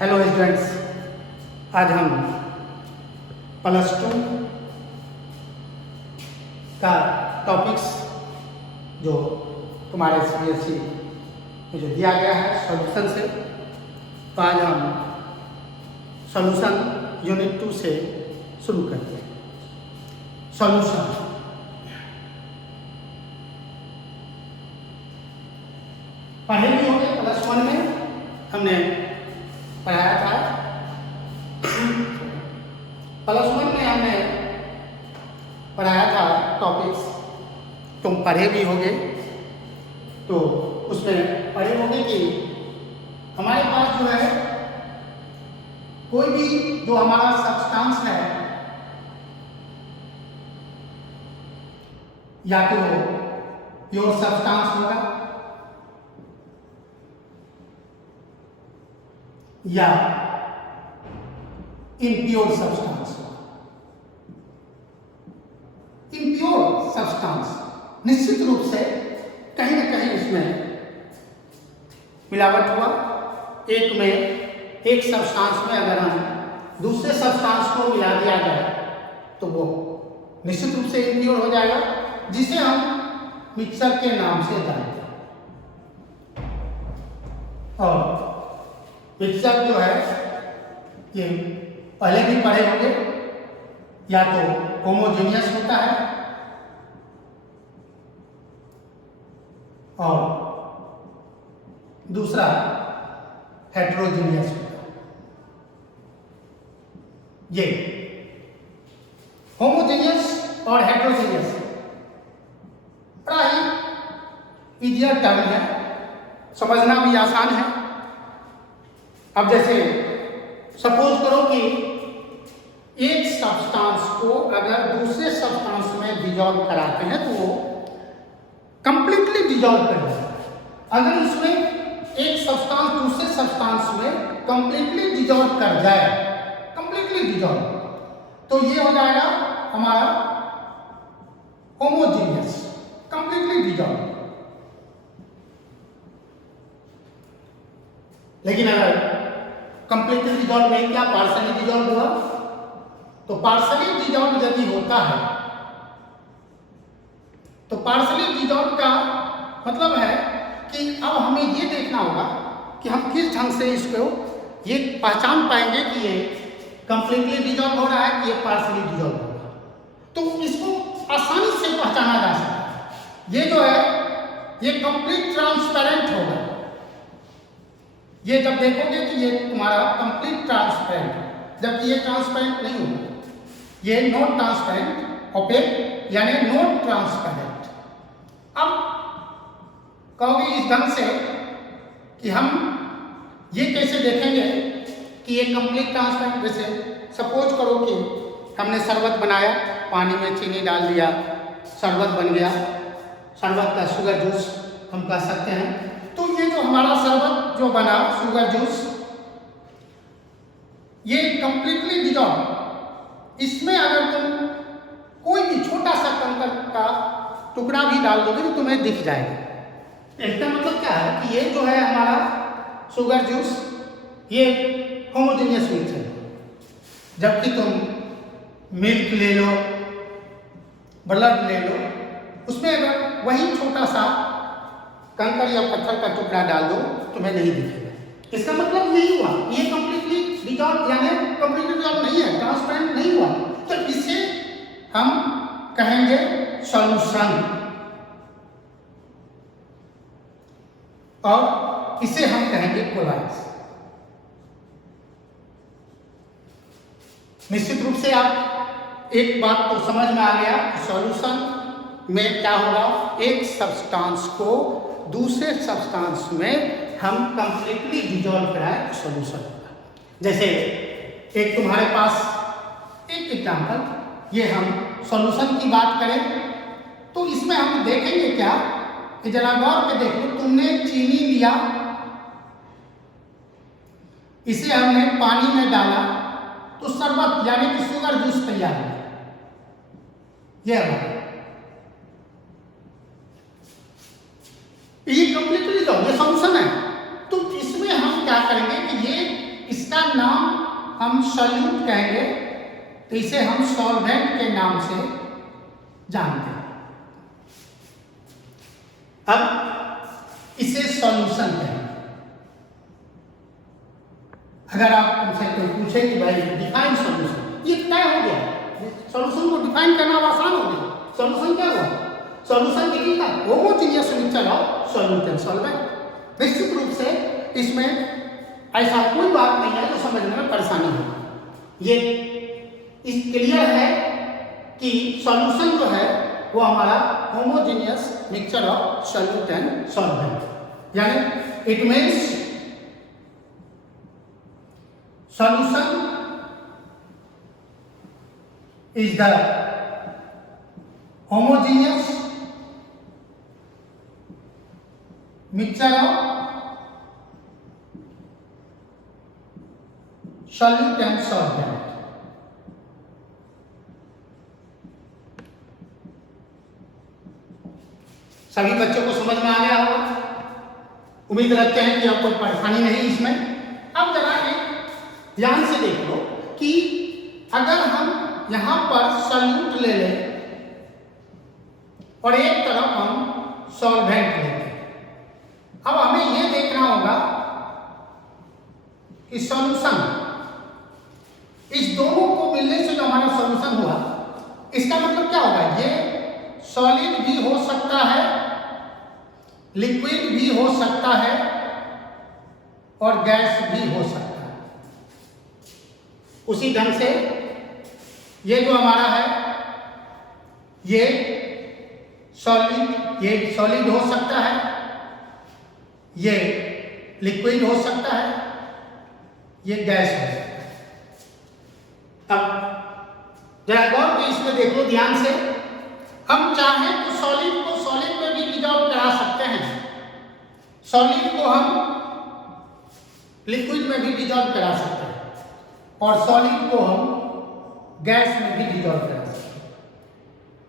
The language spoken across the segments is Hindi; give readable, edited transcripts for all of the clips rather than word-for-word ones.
हेलो स्टूडेंट्स, आज हम +2 का टॉपिक्स जो तुम्हारे CBSE में जो दिया गया है सॉल्यूशन से, तो आज हम सॉल्यूशन यूनिट 2 से शुरू करते हैं। सॉल्यूशन पढ़े भी होंगे, +1 में हमने पढ़ाया था। +1 में हमने पढ़ाया था टॉपिक्स, तुम पढ़े भी होंगे। तो उसमें पढ़े होंगे कि हमारे पास जो है कोई भी जो हमारा सब्सटेंस है, या तो प्योर सब्सटेंस होगा या इम्प्योर सब्सटेंस। इम्प्योर सब्सटेंस निश्चित रूप से कहीं ना कहीं उसमें मिलावट हुआ। एक सब्सटेंस में अगर हम दूसरे सब्सटेंस को मिला दिया जाए तो वो निश्चित रूप से इम्प्योर हो जाएगा, जिसे हम मिक्सर के नाम से जानते हैं। और मिक्सर जो है ये पहले भी पढ़े होंगे, या तो होमोजेनियस होता है और दूसरा हेट्रोजेनियस होता है। ये होमोजेनियस और हेट्रोजेनियस बड़ा ही इजियर टर्म है, समझना भी आसान है। अब जैसे सपोज करो कि एक सब्सटेंस को अगर दूसरे सब्सटेंस में डिजॉल्व कराते हैं तो वो कंप्लीटली डिजॉल्व कर जाए। अगर उसमें एक सब्सटेंस दूसरे सब्सटेंस में कंप्लीटली डिजॉल्व कर जाए, कंप्लीटली डिजॉल्व, तो ये हो जाएगा हमारा होमोजेनियस, कंप्लीटली डिजॉल्व। लेकिन अगर कंप्लीटली डिजॉल्व नहीं किया, पार्शली डिजॉल्व हुआ, तो पार्शली डिजॉल्व यदि होता है तो पार्शली डिजॉल्व का मतलब है कि अब हमें ये देखना होगा कि हम किस ढंग से इसको ये पहचान पाएंगे कि ये कंप्लीटली डिजॉल्व हो रहा है कि ये पार्शली डिजॉल्व हो रहा है। तो इसको आसानी से पहचाना जा सकता है। ये जो है ये कंप्लीट ट्रांसपेरेंट होगा। ये जब देखोगे कि ये तुम्हारा कंप्लीट ट्रांसपेरेंट है, जबकि ये ट्रांसपेरेंट नहीं होगा, ये नॉट ट्रांसपेरेंट, ओपेक यानी नॉट ट्रांसपेरेंट। अब कहोगे इस ढंग से कि हम ये कैसे देखेंगे कि ये कंप्लीट ट्रांसपेरेंट। जैसे सपोज करो कि हमने शरबत बनाया, पानी में चीनी डाल दिया, शरबत बन गया, शरबत का शुगर जूस हम कह सकते हैं। तो ये जो हमारा शरबत जो बना, शुगर जूस, ये कंप्लीटली डिजॉल्व। इसमें अगर तुम कोई भी छोटा सा कंकर का टुकड़ा भी डाल दोगे तो तुम्हें दिख जाएगा। इसका मतलब क्या है कि ये जो है हमारा शुगर जूस, ये होमोजेनियस मिक्स है। जबकि तुम मिल्क ले लो, ब्लड ले लो, उसमें अगर वही छोटा सा कंकर या पत्थर का टुकड़ा डाल दो तुम्हें नहीं दिखेगा। इसका मतलब यही हुआ, ये कंप्लीटली डिजॉल्व यानी कंप्लीटली डिजॉल्व नहीं है, ट्रांसपेरेंट नहीं हुआ। तो इसे हम कहेंगे सॉल्यूशन, और इसे हम कहेंगे कोलाइड्स। निश्चित रूप से आप एक बात तो समझ में आ गया, सॉल्यूशन में क्या होगा, एक सब्सटेंस को दूसरे सब्सटेंस में हम कंप्लीटली डिजॉल्व कराएं तो सॉल्यूशन होगा। जैसे एक तुम्हारे पास एक एग्जांपल, ये हम सॉल्यूशन की बात करें तो इसमें हम देखेंगे क्या कि जरा गौर के देखो, तुमने चीनी लिया, इसे हमने पानी में डाला तो शरबत यानी कि शुगर जूस तैयार हुआ। यह ये कंप्लीटली ये सॉल्यूशन है। तो इसमें हम क्या करेंगे कि ये इसका हम सॉल्यूट कहेंगे तो इसे हम सॉल्वेंट के नाम से जानते हैं। अब इसे सॉल्यूशन कहेंगे। अगर आप तुमसे कोई पूछे कि भाई डिफाइन सॉल्यूशन, ये तय हो गया, सॉल्यूशन को डिफाइन करना आसान हो गया। सॉल्यूशन क्या हुआ? सॉल्यूशन लिखिएगा homogeneous mixture of solute and solvent. निश्चित रूप से इसमें ऐसा कोई बात नहीं है जो समझने में परेशानी हो। ये इस क्लियर है कि सॉल्यूशन जो है वो हमारा homogeneous mixture of solute and solvent, यानी it means solution is the homogeneous mixture of solute and solvent। सभी बच्चों को समझ में आ गया होगा। उम्मीद रखते हैं कि आपको कोई परेशानी नहीं इसमें। अब जरा एक ध्यान से देख लो कि अगर हम यहां पर सॉल्यूट ले लें और एक तरफ हम सॉल्वेंट लेते हैं, अब हमें यह देखना होगा कि सॉल्यूशन, इस दोनों को मिलने से जो हमारा सॉल्यूशन हुआ, इसका मतलब क्या होगा? ये सॉलिड भी हो सकता है, लिक्विड भी हो सकता है और गैस भी हो सकता है। उसी ढंग से ये जो हमारा है ये सॉलिड हो सकता है, ये लिक्विड हो सकता है, ये गैस हो सकता है। अब जरा गौर से इसमें देख लो ध्यान से। हम चाहें तो सॉलिड को सॉलिड में भी डिसॉल्व करा सकते हैं, सॉलिड को हम लिक्विड में भी डिसॉल्व करा सकते हैं और सॉलिड को हम गैस में भी डिसॉल्व करा सकते हैं।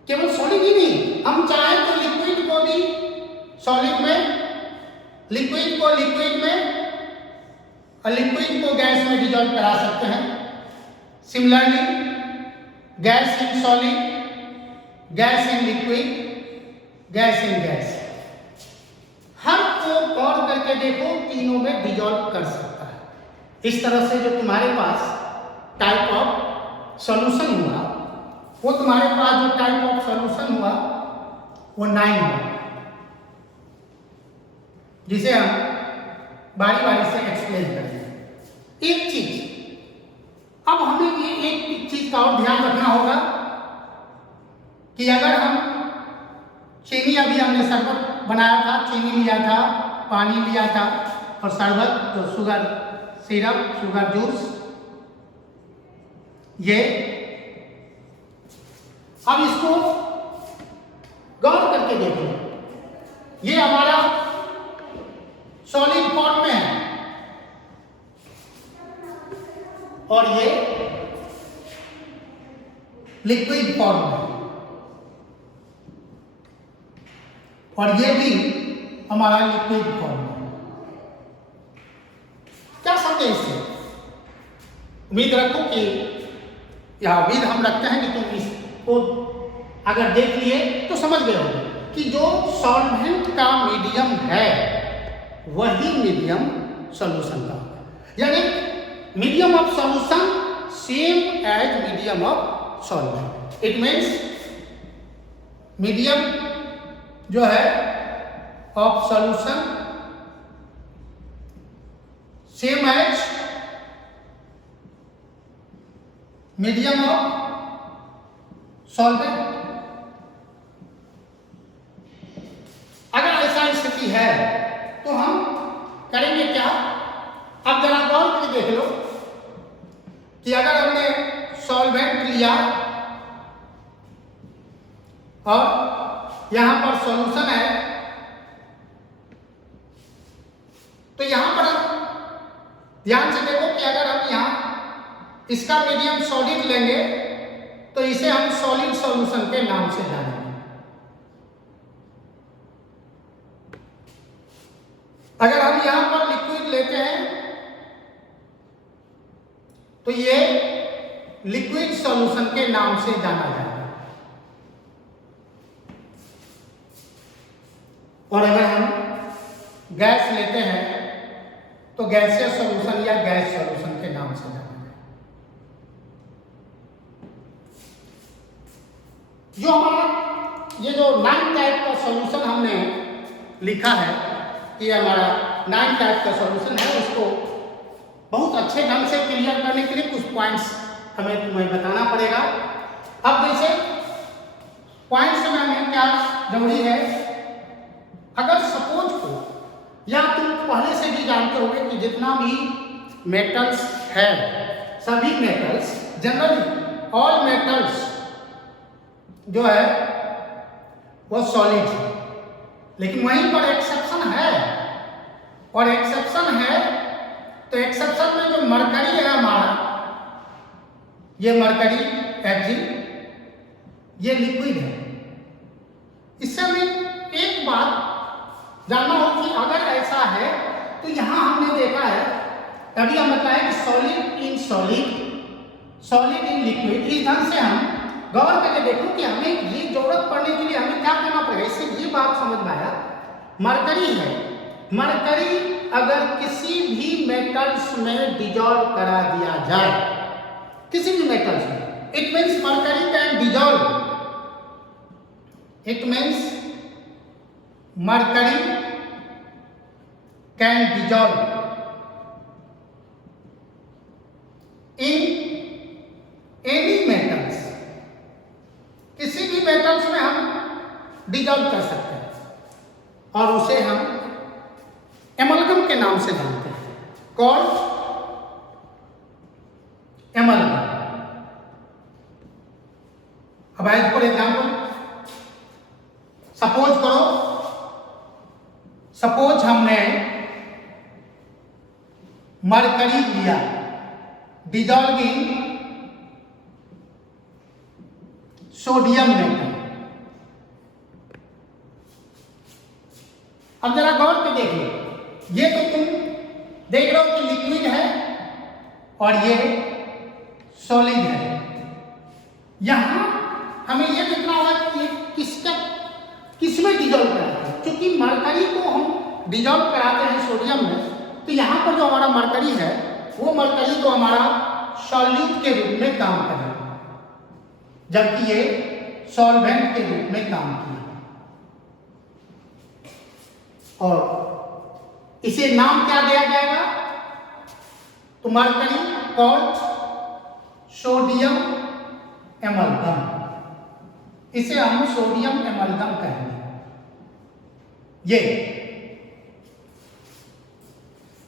केवल सॉलिड ही नहीं, हम चाहें तो लिक्विड को भी सॉलिड में, लिक्विड को लिक्विड में और लिक्विड को गैस में डिसॉल्व करा सकते हैं। Similarly gas in solid, gas in liquid, gas in gas, हर को गौर करके देखो, तीनों में डिसॉल्व कर सकता है। इस तरह से जो तुम्हारे पास टाइप ऑफ सॉल्यूशन हुआ, वो तुम्हारे पास जो टाइप ऑफ सॉल्यूशन हुआ वो 9 हुआ, जिसे हम बारी बारी से एक्सप्लेन करेंगे। एक चीज, अब हमें ये एक चीज का और ध्यान रखना होगा कि अगर हम चीनी, अभी हमने शरबत बनाया था, चीनी लिया था, पानी लिया था और शरबत तो शुगर सिरप, शुगर जूस, ये अब इसको गौर करके देखो, ये हमारा सॉलिड फॉर्म में है और ये लिक्विड फॉर्म में, और ये भी हमारा लिक्विड फॉर्म में। क्या समझे इससे? उम्मीद रखो कि या उम्मीद हम रखते हैं कि तुम इसको अगर देख लिए तो समझ गए होंगे कि जो सॉल्वेंट का मीडियम है वही मीडियम सॉल्यूशन का होगा, यानी medium of solution same as medium of solvent. It means medium जो है of solution same as medium of solvent. अगर ऐसा स्थिति है तो हम करेंगे क्या? अब जरा गौर करके देख लो कि अगर हमने सॉल्वेंट लिया और यहां पर सॉल्यूशन है, तो यहां पर ध्यान से देखो कि अगर हम यहां इसका मीडियम सॉलिड लेंगे तो इसे हम सॉलिड सॉल्यूशन के नाम से जानेंगे। अगर हम यहां पर लिक्विड लेते हैं तो तो ये लिक्विड सॉल्यूशन के नाम से जाना जाएगा। और अगर हम गैस लेते हैं तो गैसियस सॉल्यूशन या गैस सॉल्यूशन के नाम से जाना जाएगा। जो हमारा ये जो 9 टाइप का सॉल्यूशन हमने लिखा है कि हमारा 9 टाइप का सॉल्यूशन है, उसको बहुत अच्छे ढंग से क्लियर करने के लिए कुछ पॉइंट्स हमें तुम्हें बताना पड़ेगा। अब जैसे पॉइंट्स में हमें क्या जरूरी है, अगर सपोज को या तुम पहले से भी जानते होंगे कि जितना भी मेटल्स है, सभी मेटल्स जनरली ऑल मेटल्स जो है वो सॉलिड है, लेकिन वहीं पर एक्सेप्शन है। और एक्सेप्शन है तो एक्सेप्शन में जो मरकरी है हमारा, ये मरकरी Hg ये लिक्विड है। इससे हमें एक बात जानना हो कि अगर ऐसा है तो यहां हमने देखा है, तभी हम बताया कि solid in solid, solid in liquid. इस ढंग से हम गौर करके देखो कि हमें ये जरूरत पड़ने के लिए हमें क्या करना पड़ेगा। इससे ये बात समझ में आया, मरकरी है, मरकरी अगर किसी भी मेटल्स में डिजॉल्व करा दिया जाए, किसी भी मेटल्स में, it means mercury can dissolve, it means mercury can dissolve in any metals, किसी भी मेटल्स में हम डिजॉल्व कर सकते हैं और उसे हम एमलगम के नाम से जानते हैं, कॉल्ड एमलगम। अब एज फॉर एग्जाम्पल सपोज करो, सपोज हमने मरकरी लिया डिजॉल्विंग सोडियम मेटल। अब जरा गौर से देखिए, ये तो तुम देख रहे हो कि लिक्विड है और ये सॉलिड है। यहां हमें ये देखना होगा कि ये किसमें डिजॉल्व कराते हैं। क्योंकि मरकरी को हम डिजॉल्व कराते हैं सोडियम में, तो यहां पर जो हमारा मरकरी है वो मरकरी को हमारा सॉल्यूट के रूप में काम करेगा, जबकि ये सॉल्वेंट के रूप में काम किया। और इसे नाम क्या दिया जाएगा, तो मरकरी कॉल्ड सोडियम एमलगम, इसे हम सोडियम एमलगम कहेंगे। ये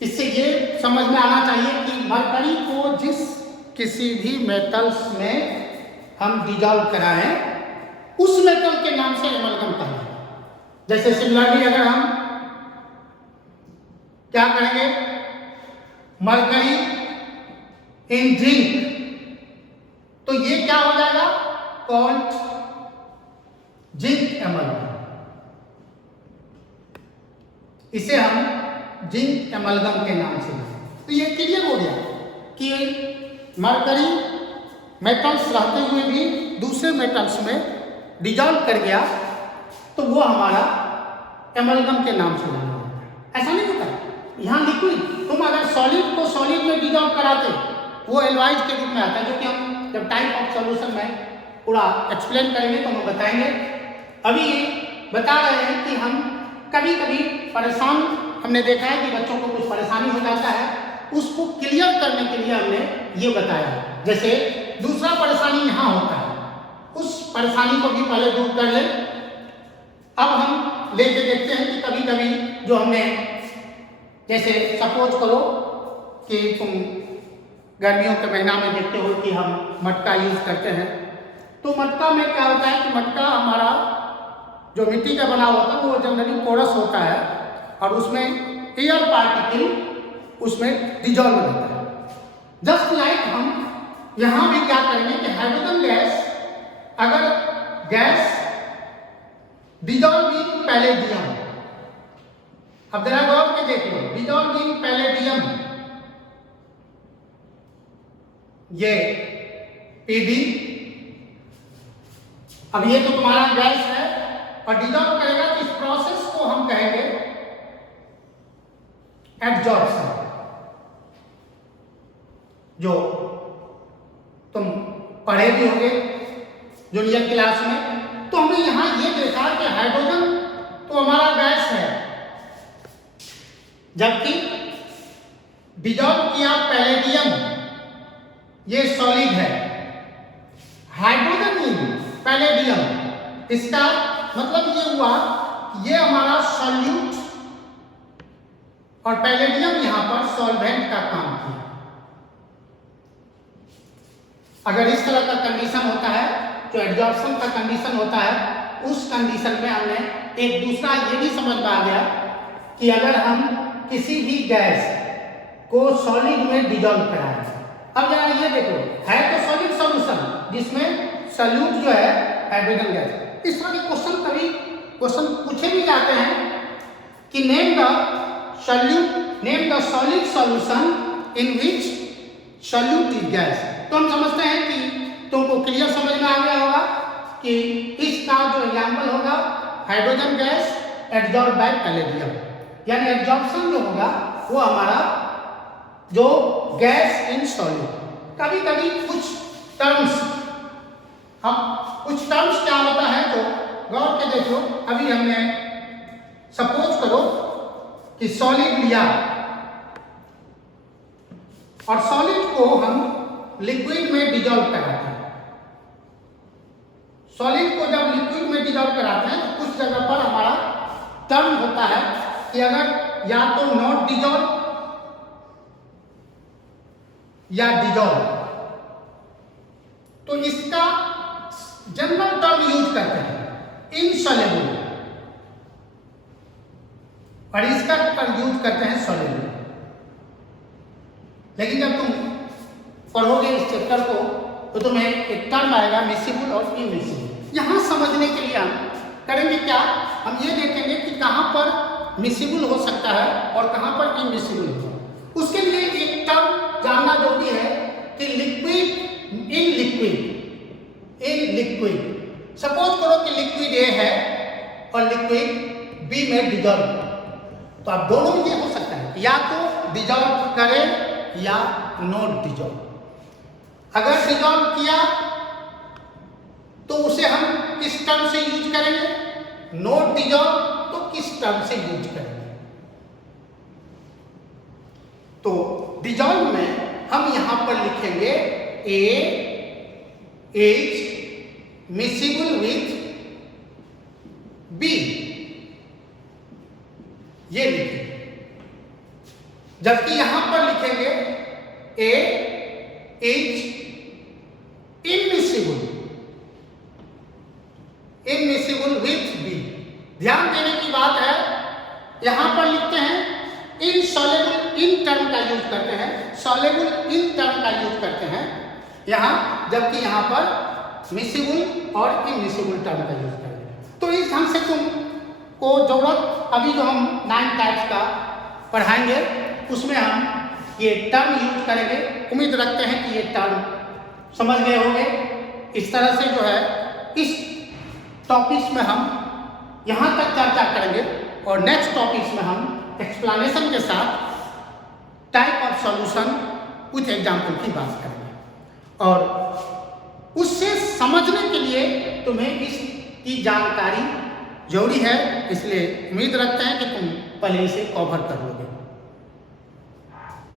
इससे ये समझ में आना चाहिए कि मरकरी को जिस किसी भी मेटल्स में हम डिजॉल्व कराएं, उस मेटल के नाम से एमलगम कहेंगे। जैसे सिमिलरली अगर हम क्या करेंगे, मरकरी इन जिंक, तो ये क्या हो जाएगा, कॉल्ड जिंक एमलगम। इसे हम जिंक एमलगम के नाम से, तो ये क्लियर हो गया कि मरकरी मेटल्स रहते हुए भी दूसरे मेटल्स में डिजॉल्व कर गया तो वो हमारा एमलगम के नाम से जाना जाता है। ऐसा नहीं होता, यहाँ लिक्विड तुम अगर सॉलिड को सॉलिड में डिजॉल्व कराते वो एल्वाइड के रूप में आता है, जो कि हम जब टाइप ऑफ सॉल्यूशन में पूरा एक्सप्लेन करेंगे तो हम बताएंगे। अभी बता रहे हैं कि हम कभी कभी परेशान, हमने देखा है कि बच्चों को कुछ परेशानी हो जाता है, उसको क्लियर करने के लिए हमने ये बताया। जैसे दूसरा परेशानी यहाँ होता है, उस परेशानी को भी पहले दूर कर ले। अब हम लेके देखते हैं कि कभी कभी जो हमने, जैसे सपोज करो कि तुम गर्मियों के महीना में देखते हो कि हम मटका यूज करते हैं, तो मटका में क्या होता है कि मटका हमारा जो मिट्टी का बना होता है वो जनरली पोरस होता है और उसमें एयर पार्टिकल उसमें डिजॉल्व रहता है। जस्ट लाइक हम यहाँ भी क्या करेंगे कि हाइड्रोजन गैस, अगर गैस डिजॉल्विंग पैलेडियम, अब जरा गौर के देख लो, डिजॉल्विंग पैलेडियम, ये Pb, अब ये तो तुम्हारा गैस है और डिजॉल्व करेगा तो इस प्रोसेस को हम कहेंगे एब्जॉर्प्शन, जो तुम पढ़े भी होंगे जूनियर क्लास में। तो हमने यहां ये देखा कि हाइड्रोजन तो हमारा गैस है, जबकि डिजॉल्व किया पैलेडियम, ये सॉलिड है। हाइड्रोजन इन पैलेडियम, इसका मतलब ये हुआ कि ये हमारा सॉल्यूट और पैलेडियम यहां पर सॉल्वेंट का काम किया। अगर इस तरह का कंडीशन होता है, जो एब्जॉर्प्शन का कंडीशन होता है, उस कंडीशन में हमने एक दूसरा ये भी समझ में आ गया कि अगर हम किसी भी गैस को सॉलिड में डिजॉल्व कराएं, अब जरा ये देखो, है तो सॉलिड सॉल्यूशन जिसमें सॉल्यूट जो है हाइड्रोजन गैस। इस तरह के क्वेश्चन पूछे भी जाते हैं कि name the solid solution in which solute is gas. तो हम समझते हैं कि तुमको क्लियर समझ में आ गया होगा कि इसका जो एग्जाम्पल होगा hydrogen gas absorb by palladium, यानी एब्जॉर्प्शन जो होगा वो हमारा जो गैस इन सॉलिड। कभी कभी कुछ टर्म्स क्या होता है तो गौर के देखो। अभी हमने सपोज करो कि सॉलिड लिया और सॉलिड को हम लिक्विड में डिजॉल्व कराते हैं। सॉलिड को जब लिक्विड में डिजॉल्व कराते हैं तो कुछ जगह पर हमारा टर्म होता है कि अगर या तो नॉट डिजॉल्व या डिजॉल्व, तो इसका जनरल टर्म यूज करते हैं इनसॉल्युबल, और इसका यूज करते हैं सॉल्युबल। लेकिन जब तुम पढ़ोगे इस चैप्टर को तो तुम्हें एक टर्म आएगा मिसिबल और इमिसिबल। यहां समझने के लिए हम करेंगे क्या, हम ये देखेंगे कि कहां पर मिसिबल हो सकता है और कहां पर इमिसिबल होगा। उसके लिए एक टर्म जानना जरूरी है कि लिक्विड इन लिक्विड। सपोज करो कि लिक्विड ए है और लिक्विड बी में डिजॉल्व, तो अब दोनों में ये हो सकता है या तो डिजॉल्व करे या नॉट डिजॉल्व। अगर डिजॉल्व किया तो उसे हम किस टर्म से यूज करेंगे, नॉट डिजॉल्व तो किस टर्म से यूज करेंगे। तो डिजॉल्व में हम यहां पर लिखेंगे ए इज मिसिबल विथ बी, ये लिखेंगे। जबकि यहां पर लिखेंगे ए इज इनमिसिबल विथ बी। ध्यान देने की बात है, यहां पर लिखते हैं इनसॉल्युबल, इन टर्म का यूज करते हैं, सॉल्युबल इन टर्म का यूज करते हैं यहां, जबकि यहां पर मिसिबल और इनमिसिबल टर्म का यूज करते हैं। तो इस ढंग से तुमको जरूरत, अभी जो हम 9 टाइप्स का पढ़ाएंगे उसमें हम ये टर्म यूज करेंगे। उम्मीद रखते हैं कि ये टर्म समझ गए होंगे। इस तरह से जो है इस टॉपिक्स में हम यहाँ तक चर्चा करेंगे और नेक्स्ट टॉपिक्स में हम एक्सप्लेनेशन के साथ type of solution with example की बात करेंगे। और उससे समझने के लिए तुम्हें इसकी जानकारी जरूरी है, इसलिए उम्मीद रखते हैं कि तुम पहले इसे कवर कर लोगे।